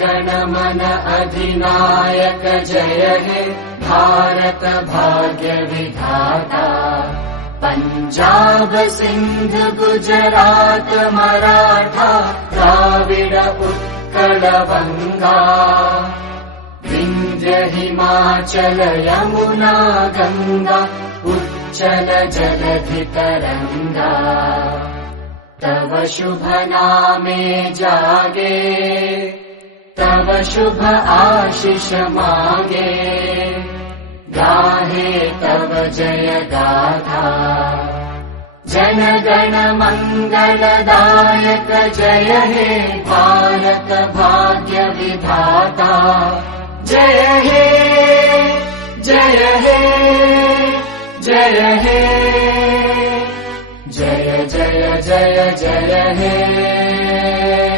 गण मन अधिनायक जय हे भारत भाग्य विधाता। पंजाब सिंध गुजरात मराठा द्राविड उत्कल बंगा। विंध्य हिमाचल यमुना गंगा उच्चल जलधि तरंगा। तव शुभ नामे जागे तव शुभ आशीष मांगे। गाहे तव जय गाथा जन गण मंगलदायक जय हे भारत भाग्य विधाता। जय हे जय हे जय हे जय जय जय जय हे।